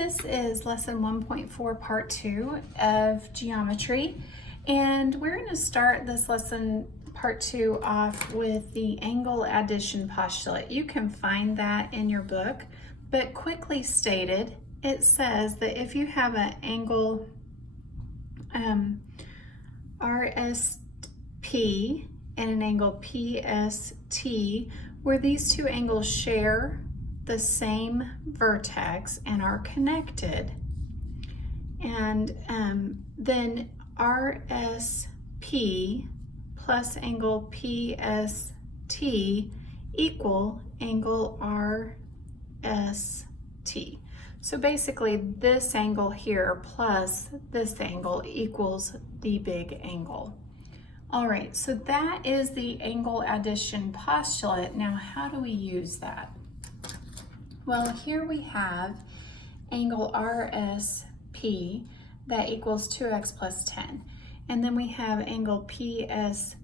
This is lesson 1.4 part 2 of geometry, and we're going to start this lesson part 2 off with the angle addition postulate. You can find that in your book, but quickly stated, it says that if you have an angle RSP and an angle PST, where these two angles share the same vertex and are connected, and then RSP plus angle PST equal angle RST. So basically this angle here plus this angle equals the big angle. All right, so that is the angle addition postulate. Now, how do we use that? Well, here we have angle RSP that equals 2x plus 10. And then we have angle PST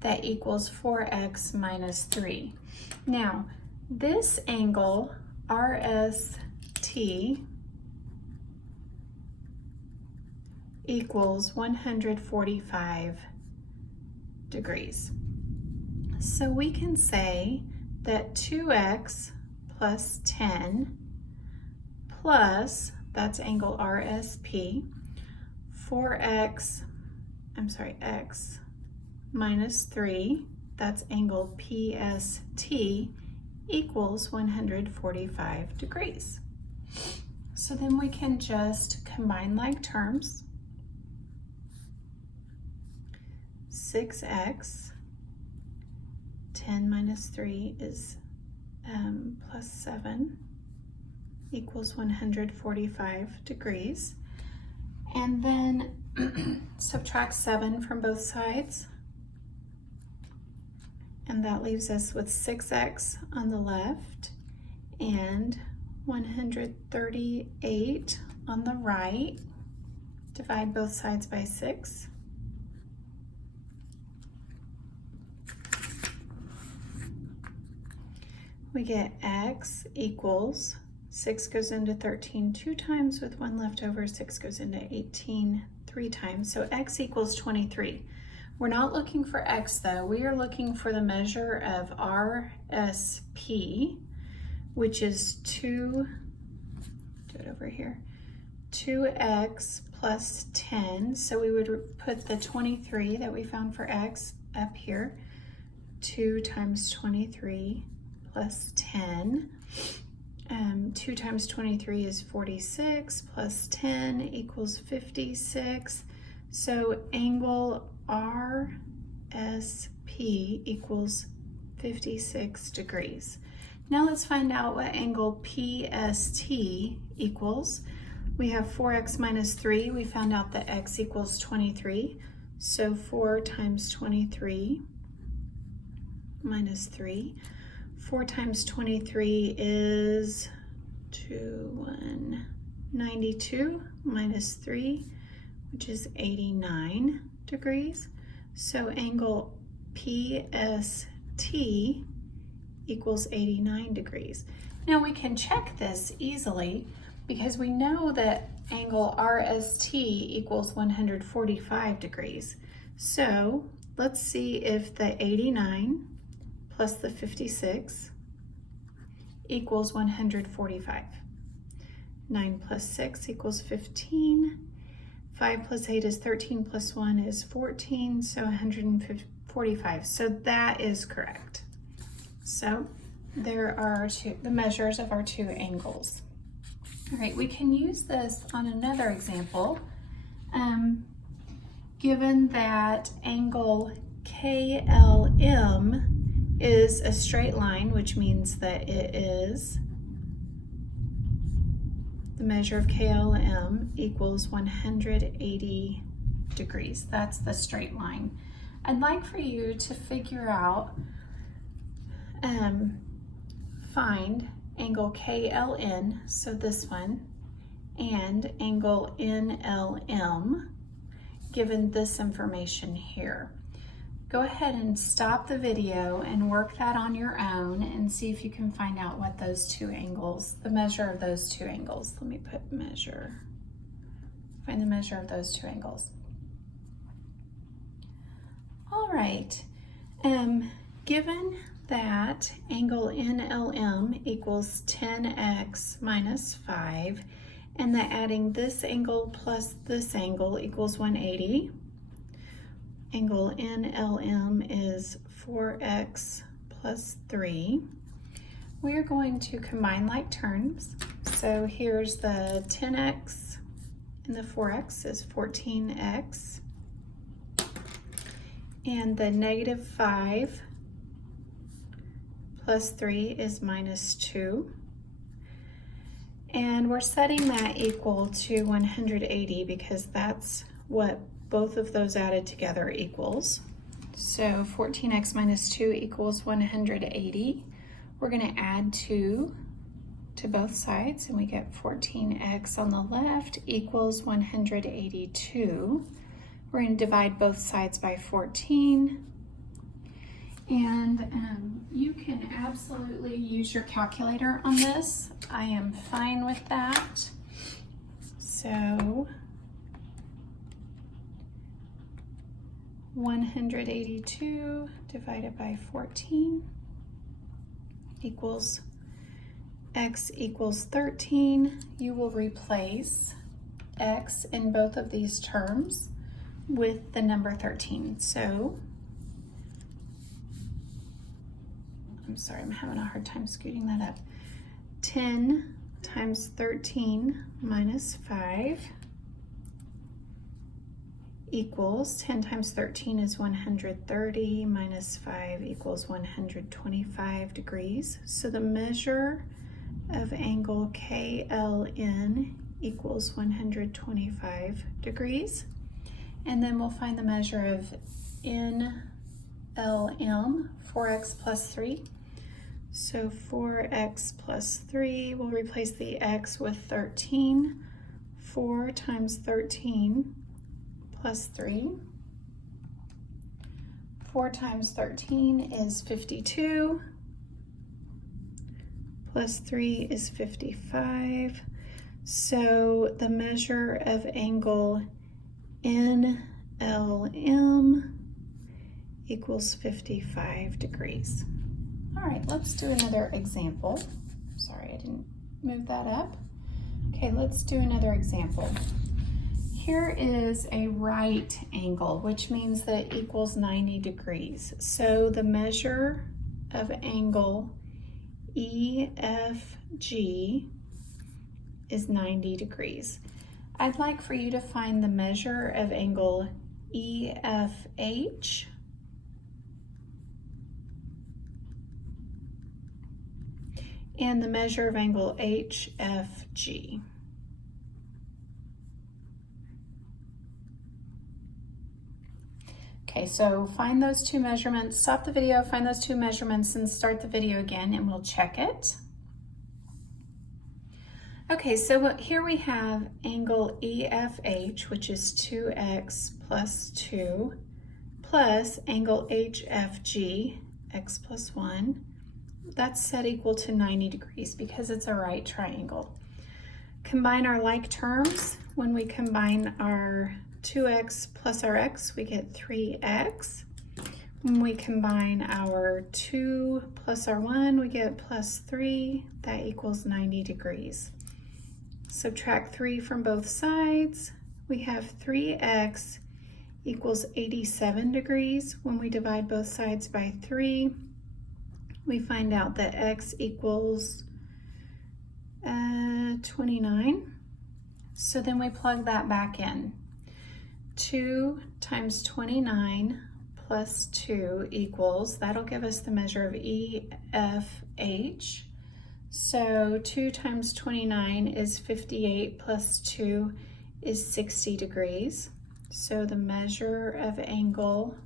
that equals 4x minus 3. Now, this angle RST equals 145 degrees. So we can say that 2x plus 10 plus, that's angle RSP, x minus 3, that's angle PST, equals 145 degrees. So then we can just combine like terms. 6x, 10 minus 3 is plus 7, equals 145 degrees. And then subtract 7 from both sides. And that leaves us with 6x on the left and 138 on the right. Divide both sides by 6. We get x equals 6 goes into 13 2 times, with 1 left over. 6 goes into 18 3 times. So x equals 23. We're not looking for x though. We are looking for the measure of RSP, which is 2x plus 10. So we would put the 23 that we found for x up here. 2 times 23 plus 10. 2 times 23 is 46, plus 10 equals 56. So angle RSP equals 56 degrees. Now let's find out what angle PST equals. We have 4x minus 3. We found out that x equals 23. So 4 times 23 minus 3. 4 times 23 is 92 minus 3, which is 89 degrees. So angle PST equals 89 degrees. Now we can check this easily because we know that angle RST equals 145 degrees. So let's see if the 89 plus the 56 equals 145. 9 plus 6 equals 15. 5 plus 8 is 13, plus 1 is 14, so 145. So that is correct. So there are the measures of our two angles. All right, we can use this on another example. Given that angle KLM is a straight line, which means that it is the measure of KLM equals 180 degrees. That's the straight line. I'd like for you to figure out, find angle KLN, so this one, and angle NLM, given this information here. go ahead and stop the video and work that on your own and see if you can find out what those two angles, the measure of those two angles. Let me put measure, find the measure of those two angles. All right, given that angle NLM equals 10x minus 5, and that adding this angle plus this angle equals 180, angle NLM is 4x plus 3. We are going to combine like terms. So here's the 10x and the 4x is 14x. And the negative 5 plus 3 is minus 2. And we're setting that equal to 180 because that's what both of those added together equals. So 14x minus 2 equals 180. We're going to add 2 to both sides, and we get 14x on the left equals 182. We're going to divide both sides by 14. And you can absolutely use your calculator on this. I am fine with that. So 182 divided by 14 equals x equals 13. You will replace x in both of these terms with the number 13. So, I'm sorry, I'm having a hard time scooting that up. 10 times 13 minus 5 equals, 10 times 13 is 130, minus 5 equals 125 degrees. So the measure of angle KLN equals 125 degrees. And then we'll find the measure of NLM, 4x plus 3. So 4x plus 3, we'll replace the x with 13. 4 times 13 plus 3. 4 times 13 is 52. Plus 3 is 55. So the measure of angle NLM equals 55 degrees. All right, let's do another example. Sorry, I didn't move that up. Okay, let's do another example. Here is a right angle, which means that it equals 90 degrees. So the measure of angle EFG is 90 degrees. I'd like for you to find the measure of angle EFH and the measure of angle HFG. Okay, so find those two measurements, stop the video, find those two measurements, and start the video again, and we'll check it. Okay, so here we have angle EFH, which is 2x plus 2, plus angle HFG, x plus 1. That's set equal to 90 degrees because it's a right triangle. Combine our like terms. When we combine our 2x plus our x, we get 3x. When we combine our 2 plus our 1, we get plus 3. That equals 90 degrees. Subtract 3 from both sides. We have 3x equals 87 degrees. When we divide both sides by 3, we find out that x equals 29. So then we plug that back in. 2 times 29 plus 2 equals, that'll give us the measure of EFH. So 2 times 29 is 58 plus 2 is 60 degrees. So the measure of angle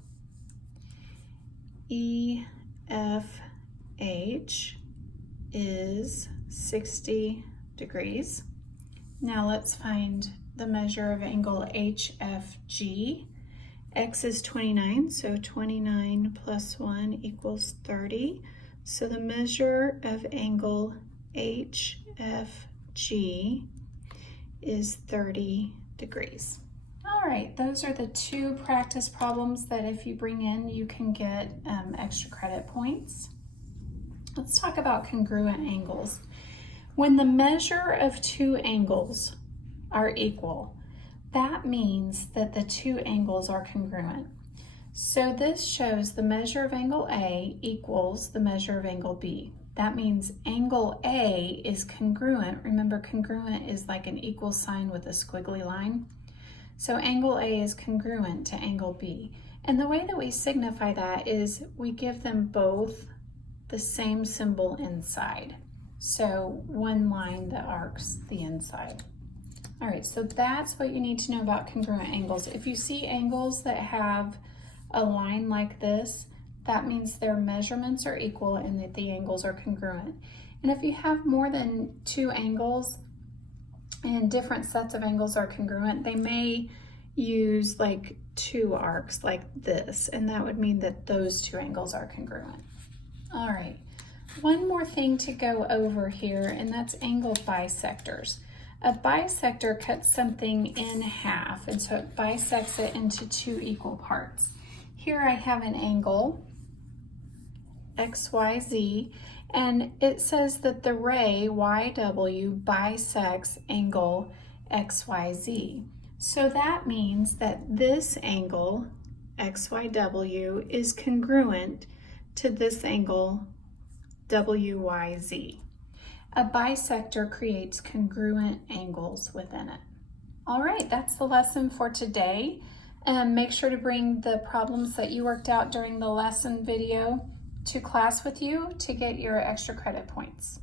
EFH is 60 degrees. Now let's find the measure of angle HFG. X is 29, so 29 plus 1 equals 30. So the measure of angle HFG is 30 degrees. All right, those are the two practice problems that if you bring in, you can get extra credit points. Let's talk about congruent angles. When the measure of two angles are equal, that means that the two angles are congruent. So this shows the measure of angle A equals the measure of angle B. That means angle A is congruent. Remember, congruent is like an equal sign with a squiggly line. So angle A is congruent to angle B. And the way that we signify that is we give them both the same symbol inside. So one line that arcs the inside. All right, so that's what you need to know about congruent angles. If you see angles that have a line like this, that means their measurements are equal and that the angles are congruent. And if you have more than two angles and different sets of angles are congruent, they may use like two arcs like this, and that would mean that those two angles are congruent. All right, one more thing to go over here, and that's angle bisectors. A bisector cuts something in half, and so it bisects it into two equal parts. Here I have an angle, XYZ, and it says that the ray, YW, bisects angle XYZ. So that means that this angle, XYW, is congruent to this angle, WYZ. A bisector creates congruent angles within it. All right, that's the lesson for today. Make sure to bring the problems that you worked out during the lesson video to class with you to get your extra credit points.